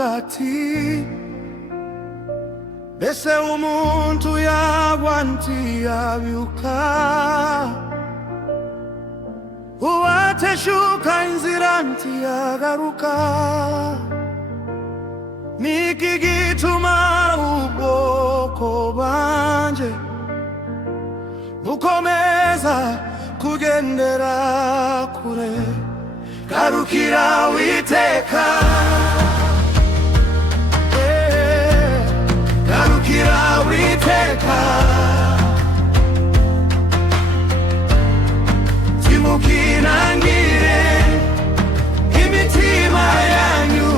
hagati, mbese umuntu yagwa ntiyabyuka, uwateshuka inzira ntiyagaruka. Niki gituma ubwoko bwanje bukomeza kugendera kure? Garukira Uwiteka, garukira Uwiteka, timukinangire imitima yanyu.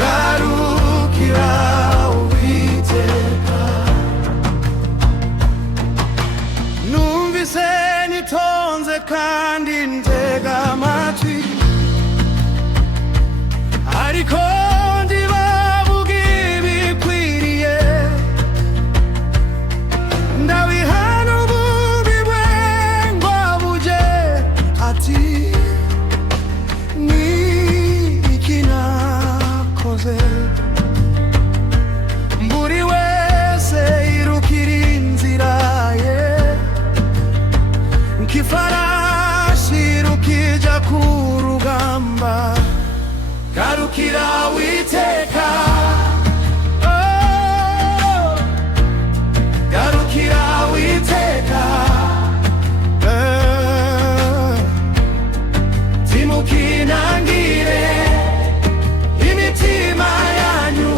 Garukira Uwiteka, numvise nitonze kandi ntega amatwi, ariko ndibavuga ibikwiriye. Ndabihana ububi bwe ngo buje, ati ni iki nakoze? Buri wese yirukira inzira ye, nk'ifarashi rukija ku rugamba. Garukira Uwiteka, oh, garukira Uwiteka, timukinangire imitima yanyu.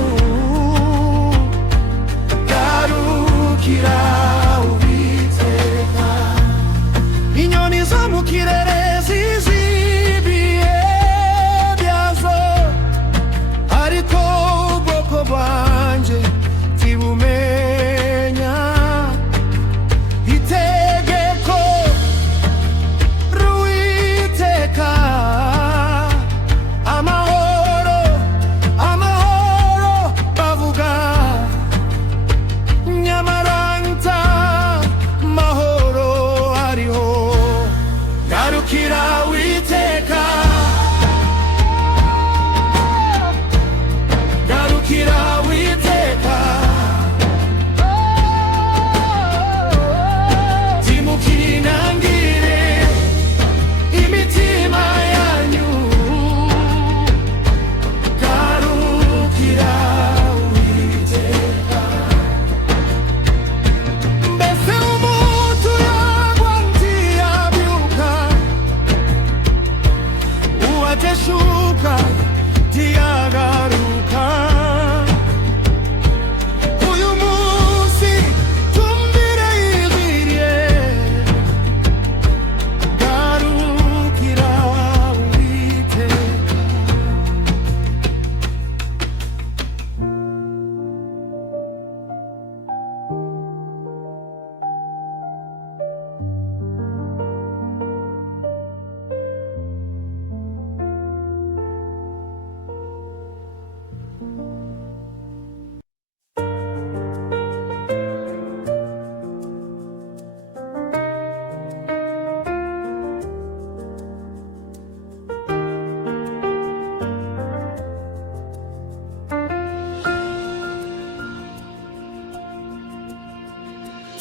Garukira Uwiteka, inyoni zo mu kirere zizibiye byazo, ariko ubwoko bwanje tibumenya itegeko ry'Uwiteka. Amahoro, amahoro bavuga, nyamara nta mahoro ariho. Garukira Uwiteka, garukira Uwiteka, timukinangire imitima yanyu. Garukira Uwiteka, mbese umuntu yagwa ntiyabyuka, uwateshuka ntiyagaruka. Uyu munsi tumvire ijwi rye, garukira Uwiteka.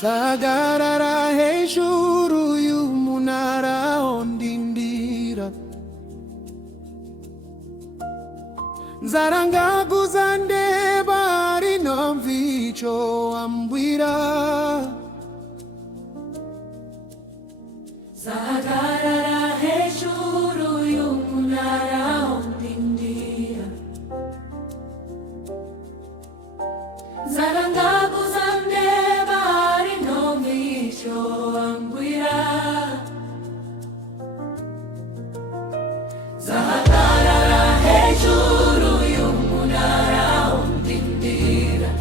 Zahagarara hejuru y'umunara ondindira, nzarangaguza ndeba rinomva ico ambwira. Zahagarara hejuru y'umunara ondindira, nzarangaguza ndeba rinomva ico ambwira. Zahagarara hejuru y'umunara ondindira,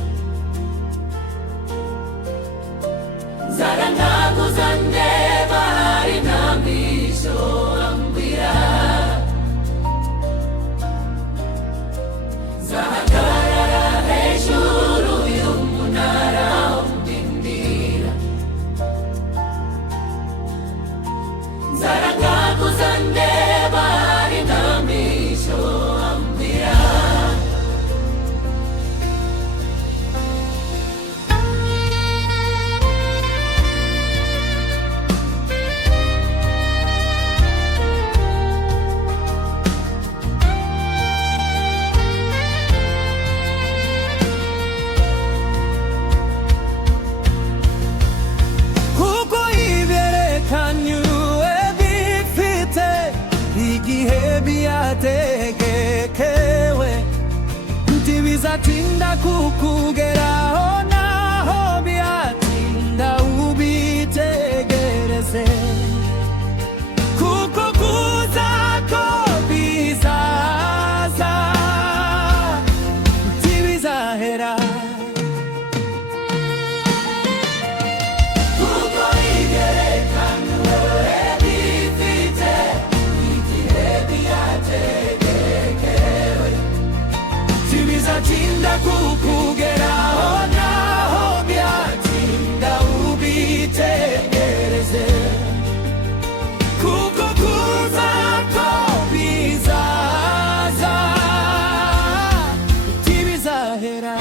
tibizatinda kukugeraho naho byatinda ubitegereze, kuko kuza ko bizaza ntibizahera. kuko ibyerekanywe bifite igihe byategekewe, tibizatinda kukugeraho naho byatinda ubitegereze, kuko kuza ko bizaza ntibizahera.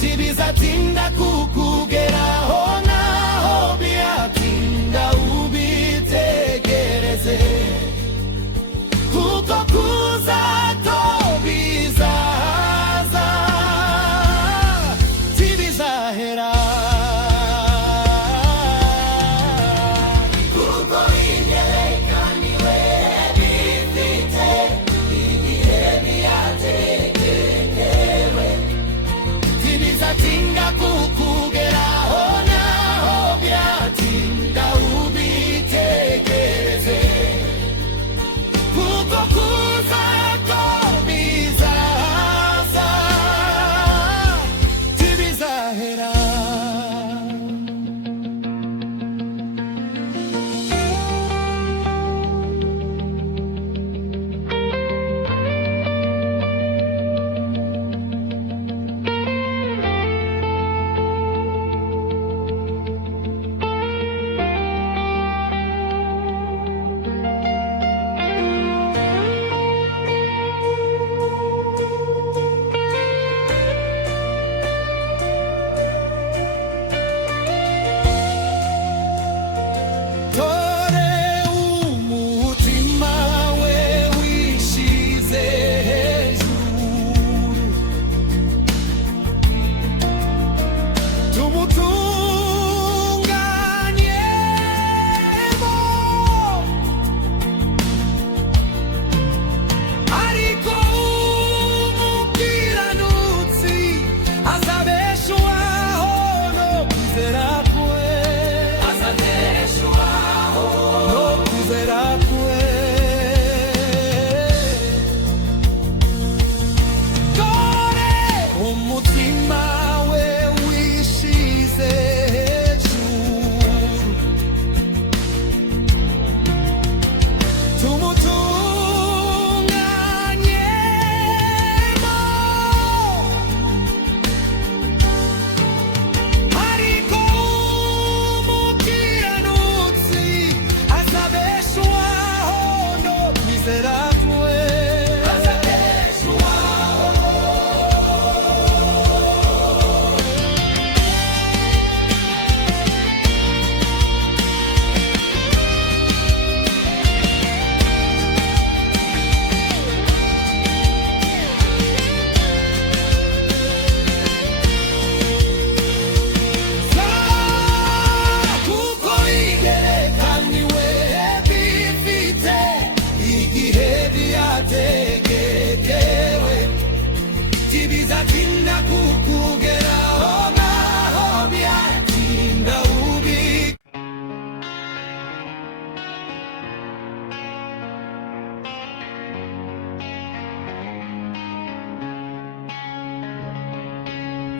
Tibizatinda kukugeraho naho byatinda ubitegereze, kuko kuza ko bizaza ntibizahera. kuko ibyerekanywe bifite igihe byategekewe, Tibizatinda kukugeraho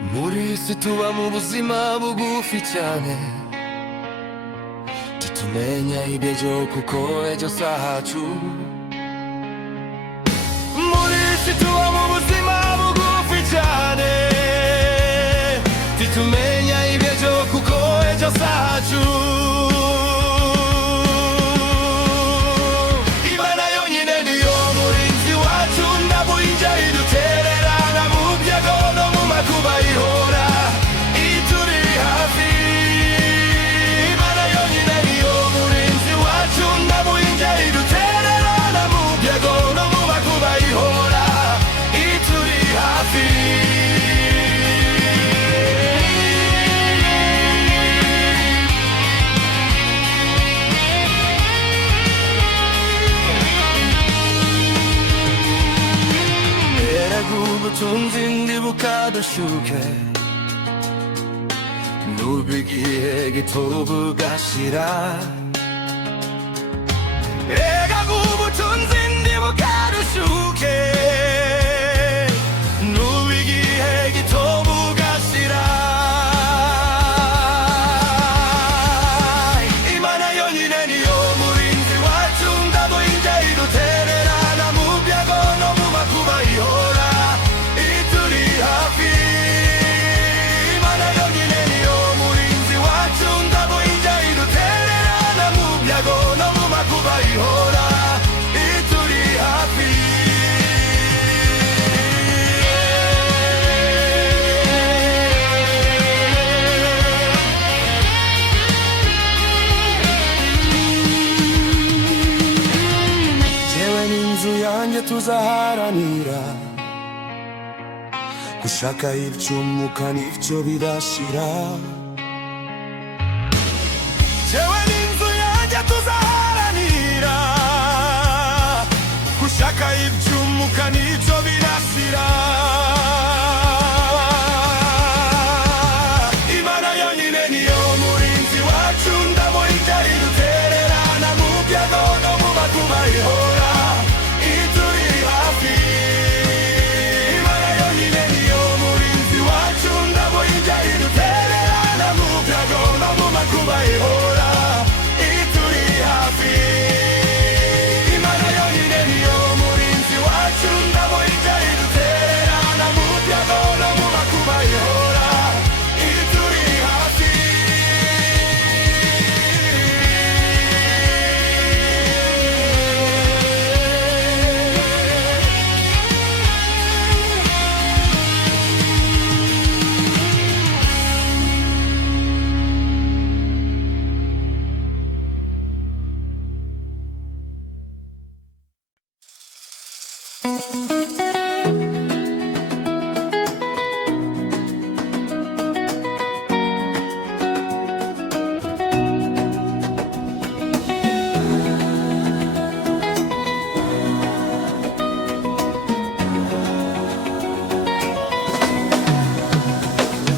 muri isi tuba mu buzima bugufi cyane, titumenya iby'ejo kuko ejo si ahacu. Muri isi tuba mu buzima bugufi cyane, titumenya iby'ejo kuko ejo si ahacu. Imana yonyine niyo murinzi wacu, ntabwo ijya idutererana mu byago no mu makuba ihora ituri hafi. Imana yonyine niyo murinzi wacu, ntabwo ijya idutererana mu byago no mu makuba ihora ituri hafi. ubutunzi ntibukadushuke, nubwo igihe gito bugashira. Erega ubutunzi ntibukadushuke, nubwo igihe gito bugashira. Imana yonyine niyo murinzi wacu, ntabwo ijya idutererana mu byago no mu makuba ihora ituri hafi. Imana yonyine niyo murinzi wacu, ntabwo ijya idutererana mu byago no mu makuba ihora ituri hafi. Jewe n'inzu yanjye tuzaharanira gushaka iby'umwuka n'ibyo bidashira. Jewe n'inzu yanjye tuzaharanira gushaka iby'umwuka n'ibyo bidashira. Imana yonyine niyo murinzi wacu, ntabwo ijya idutererana mu byago no mu makuba ihora ituri hafi. Imana yonyine niyo murinzi wacu, ntabwo ijya idutererana mu byago no mu makuba ihora ituri hafi. Imana yonyine niyo murinzi wacu, ntabwo ijya idutererana mu byago no mu makuba ihora ituri hafi.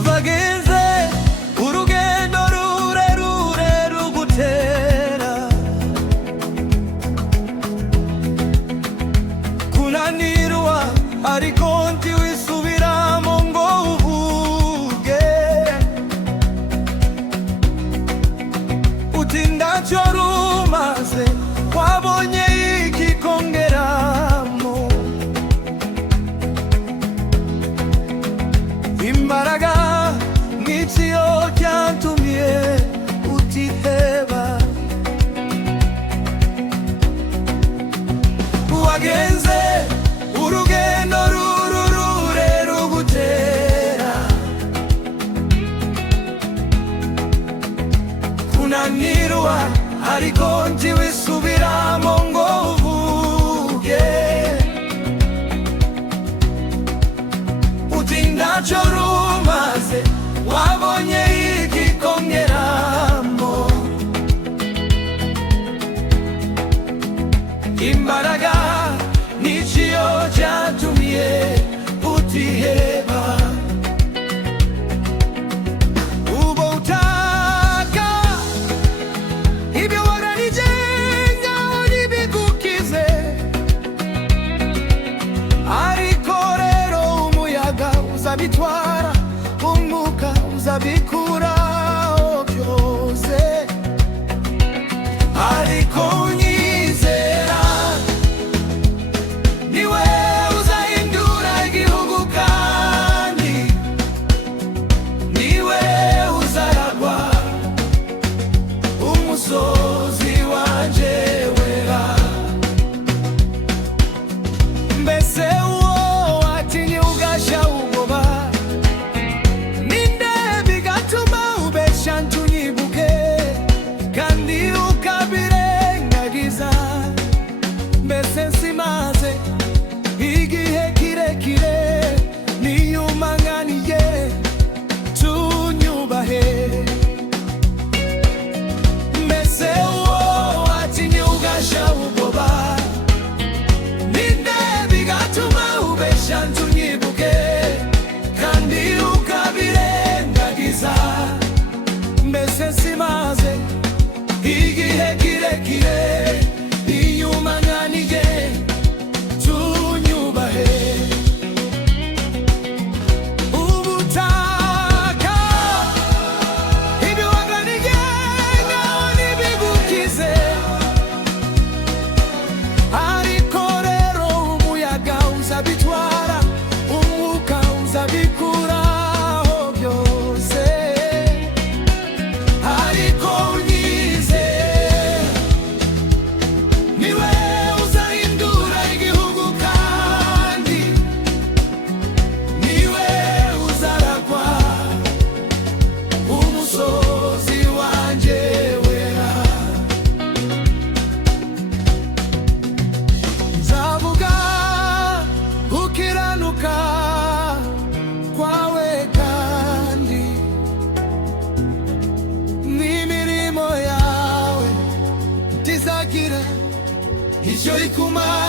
Bageze urugendo rurerure rugutera kunanirwa, ariko ntiwisubiramo ngo uvuge uti ntacyo rumaze, wabonye igikongeramo imbaraga nk'icyo cyatumye utiheba. Wagenze urugendo rurerure rugutera kunanirwa, ariko ntiwisubiramo ngo uvuge uti ntacyo rumaze, wabonye igikongeramo imbaraga n'icyo cyatumye utiheba. Ubo utaka ibyo wararigenga ntibigukize, ariko rero umuyaga uzabitwara umwuka uzabikuraho byose. Ariko unyizera niwe uzahindura igihugu, kandi niwe uzaragwa umusozi wanje wera. Mbese uwo watinye ugasha ubwoba, ninde bigatuma ubesha ntunyibuke kandi ukabirengagiza? Mbese nsimaze igihe kirekire niyumanganiye, tunyubahe. Mbese uwo watinye ugasha ubwoba, ninde bigatuma ubesha ntunyibuke kandi ukabirengagiza? Mbese nsimaze igihe kirekire niyumanganiye, tunyubahe. Ubutaka ibyo waganiye ngaho nibibukize, ariko rero umuyaga uzabitwara, umwuka uzabikuraho byose. Ariko unyizera niwe uzahindura igihugu, kandi niwe uzaragwa umusozi wanje wera. Nzavuga ukiranuka kwawe, kandi n'imirimo yawe ntizagira icyo ikumara.